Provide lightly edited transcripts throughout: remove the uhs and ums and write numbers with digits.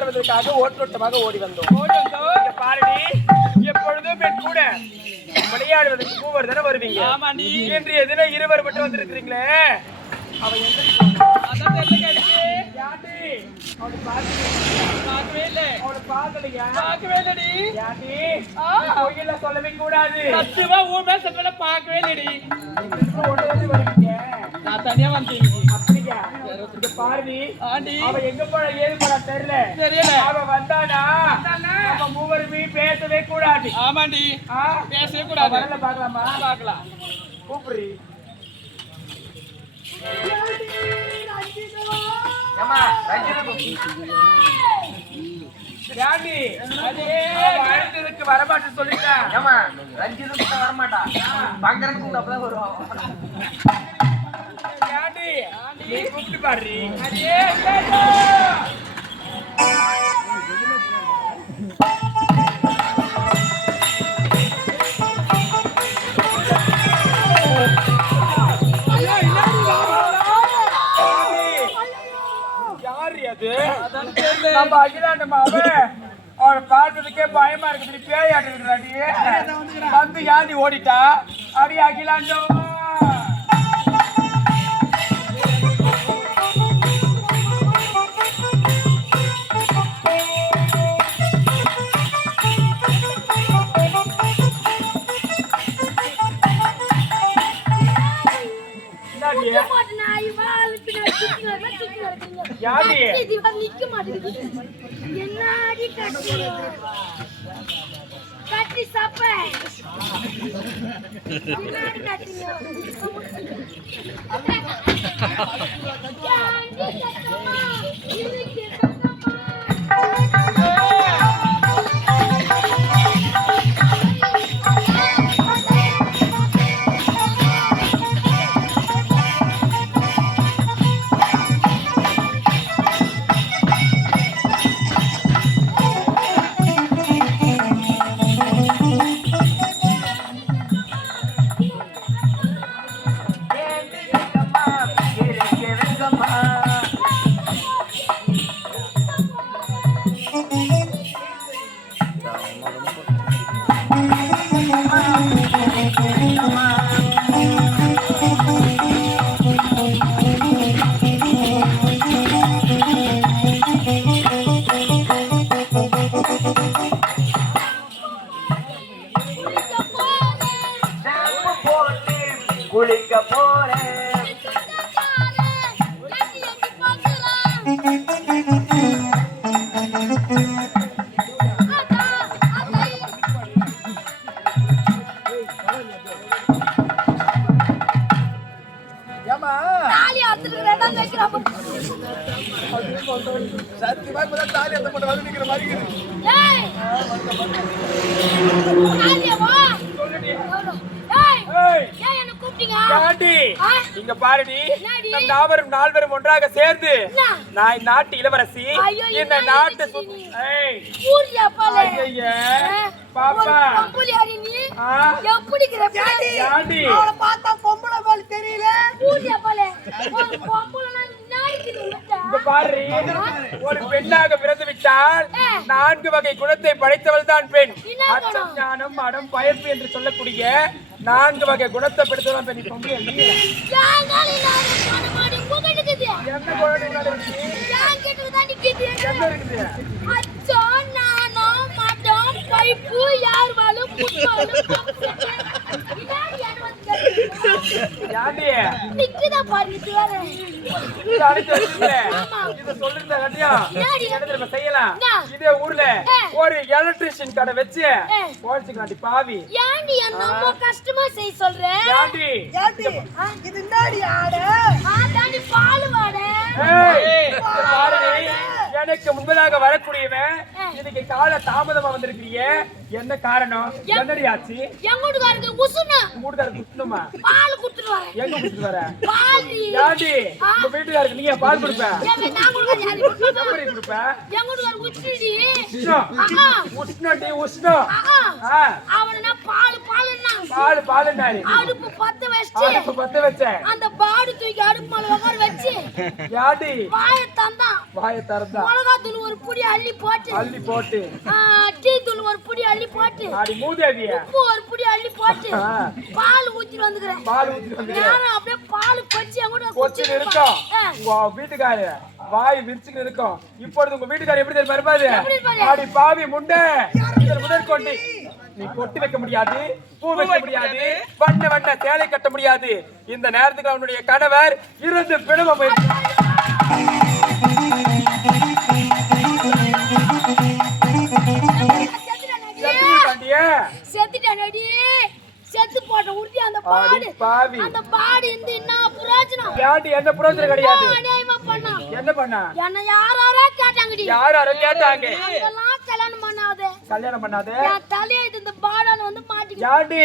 வருவதற்காக ஓட்டோட்டமாக ஓடி வந்தோம். பாரடி, எப்பொழுதும் பெண் கூட விளையாடுவதற்கு மூவர் தானே வருவீங்க. இன்றைய தினம் இருவர் மட்டும் வந்திருக்கிறீங்களே, அவன் சொல்லவே கூடாது. பார்க்கவே இல்லடி, நான் தனியா வந்தேன். அப்படியா? பாரதி, அவன் எங்க போற ஏது போற தெரியல. அவன் வந்தானா நம்ம மூவருமே பேசவே கூடாது. ஆமாண்டி, பேசவே கூடாது. வரல, பாக்கலாமா? பாக்கலாம். கூப்பிடு. வரமாட்டேன்னு சொல்லிட்டேன். வரமாட்டா, பாக்குறதுக்கு அப்பதான் வருவான். கூப்பிட்டு பாரு. நம்ம அகிலாண்டமாவே அவளை பார்த்ததுக்கே பயமா இருக்குது. பேயாட்டு வந்து யாதி ஓடிட்டா. அடி அகிலாண்டோ, கட்டி சாப்ப குளிக்க போறேன். சத்தியமா தாலி அந்த மட்டும் வந்து நிக்கிற மாதிரி இங்க பாருடி, நம் நால்வரும் ஒன்றாக சேர்ந்து நான் நாட்டு இளவரசி, இந்த நாட்டு பாப்பா தெரியல. ஒரு பெண்ணாக பிறந்து விட்டால் 4 வகை குணத்தை படைத்தவள் தான் பெண். அச்சம், ஞானம், மடம், பயப்பு என்று சொல்லக்கூடிய 4 வகை குணத்தை படைத்தவள் பெண். இதே ஊர்ல ஒரு எலக்ட்ரிஷியன் கடை வச்சு போச்சுக்காண்டி பாவி. கஷ்டமா செய்ய சொல்றேன். எனக்கு முன்பதாக வரக்கூடியவன் இன்னைக்கு கால தாமதமா வந்திருக்கிறீங்க, என்ன காரணம்? என்னடி ஆச்சு? எங்க வீட்டுக்காரருக்கு குசுணுமா? பால் குடுத்துட்டு வரேன். எங்க குடுத்துட்டு வர? பால் யாடி உங்க வீட்டுக்காரருக்கு நீங்க பால் கொடுப்ப? நான் கொடுக்க யாரு எப்படி கொடுப்ப? எங்க வீட்டுக்காரருக்கு குச்சிடி உஷ்ணடி உஷ்ணம். அவனா பால் பால்னா பால் பால்னாரி அடுப்பு பத்த வச்சு அடுப்பு பத்த வச்ச அந்த பால் பாடு தூக்கி அடுப்பு மேல உட்கார வச்சு யாடி வாயை தந்தான் வாயை திறந்தா மிளகா தூள் ஒரு புடி அள்ளி போட்டு டீ தூள் ஒரு புடி அள்ளி போட்டு அடி மூதேவிய உப்பு ஒரு புடி அள்ளி போட்டு பால் ஊத்திட்டு வந்துக்கிறேன் பால் ஊத்தி வந்துக்கிறேன் நேரம் அப்படியே பால் கொச்சி கூட கொச்சின் இருக்கும் உங்க வீட்டுக்காரு வாய் விரிச்சுக்கிட்டு இருக்கும் இப்பொழுது உங்க வீட்டுக்காரர் எப்படி தெரியுமா இருப்பாரு அடி பாவி முண்டை இதில் முதற்கொண்டு நீ கொட்டி வைக்க முடியாது பூ வைக்க முடியாது வண்ண வண்ண சேலை கட்ட முடியாது இந்த நேரத்துக்கு அவனுடைய கணவர் இருந்து பிணவ செத்துட்டானடி செத்து போட்ட உருட்டி அந்த பாடு இந்த என்ன பிரயோஜனம் என்ன பிரயோஜனம் கிடையாது அநியாயமா பண்ணா என்ன பண்ணா என்ன யாராரோ கேட்டாங்கடி யாராரோ கேட்டாங்க அதெல்லாம் கல்யாணம் பண்ணாதே என் தலையை இந்த பாடால வந்து மாட்டிக்கிட்டு யாண்டி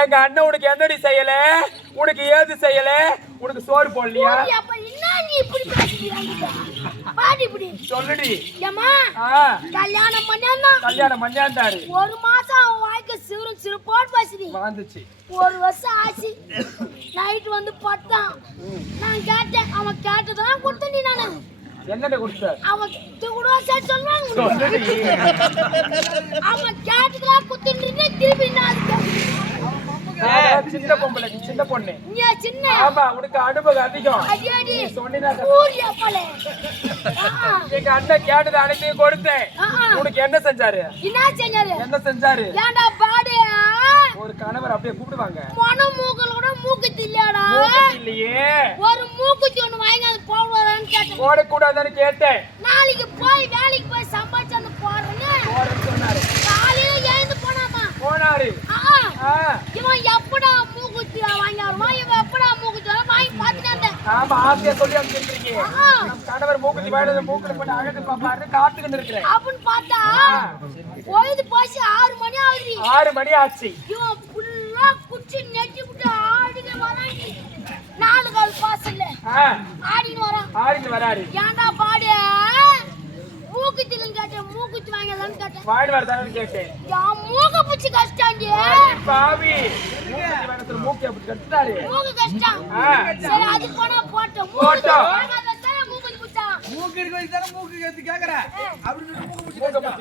எங்க அண்ணன் உனக்கு என்னடி செய்யல உனக்கு ஏது செய்யல உனக்கு சோறு போடலையா அப்ப என்ன நீ இப்படி பேசுறீங்க பாடி இப்படி சொல்லுடி ஏமா கல்யாணம் பண்ணாந்தாரு ஒரு மாசம் அவன் வாய்க்கு சிறு போட் பேசுறீ வந்துச்சு ஒரு வருஷம் ஆச்சு நைட் வந்து பட்டான் நான் கேட்டேன் அவன் கேட்டதெல்லாம் கொடுத்தேன் நானு என்னடா குடுத்த அவன் கூட சரி சொல்வாங்க அவன் கேட்டதெல்லாம் கொடுத்துட்டு திருப்பி நான் சின்ன பொம்பளை சின்ன பொண்ணு நீ சின்ன ஆமா உனக்கு அனுபவம் அதிகம் அடியடி சொன்னினா ஊர்ல போலே எங்க அண்ணன் கேட்டது அனைத்தையும் கொடுத்தேன் உனக்கு என்ன செஞ்சாரு என்ன செஞ்சாரு ஏன்டா பாடு ஒரு கணவர் அப்படியே கூப்பிடுவாங்க மன மூக்கலோட மூக்குத்தி இல்லடா இல்லையே ஒரு மூக்குத்தி ஒண்ணு வாங்கி அது போடுவாரான்னு கேட்டேன் போட கூடாதுன்னு கேட்டேன் நாளைக்கு போய் வேலைக்கு போய் சம்பாதிச்சு வந்து போறேன்னு சொன்னாரு காலையில எழுந்து போனாரு இவன் எப்படா மூக்குத்தி வாங்கி வருவான் இவன் எப்படா மூக்குத்தி வாங்கி பாத்துட்டு ஆமா ஆசையா சொல்லி அனுப்பிச்சிருக்கீங்க நம்ம கணவர் மூக்குத்தி வாயில மூக்குல போட்டு அழகு பாப்பாரு காத்துக்கிட்டு இருக்கிறேன் அப்படின்னு பார்த்தா பொழுது போச்சு 6 மணி ஆகுது 6 மணி ஆச்சு இவன் ஃபுல்லா குச்சி நெட்டி விட்டு ஆடினே வராங்க 4 கால் பாசல்ல ஆடின்னு வராரு ஏன்டா பாடு மூக்குத்திலன்னு கேட்டேன் மூக்குத்தி வாங்கலான்னு கேட்டேன் வாடி வரதானு கேட்டேன் என் மூக்க பிடிச்சி கஷ்டாண்டி பாவி மூக்குத்தி வாங்கத்துல மூக்கு அப்படி கஷ்டாரு மூக்கு கஷ்டம் சரி அது போனா போட்டோம் போட்டோம் மூக்குத்தி பிடிச்சா மூக்கு இருக்கு தான மூக்கு கேத்து கேக்குற அப்படி மூக்கு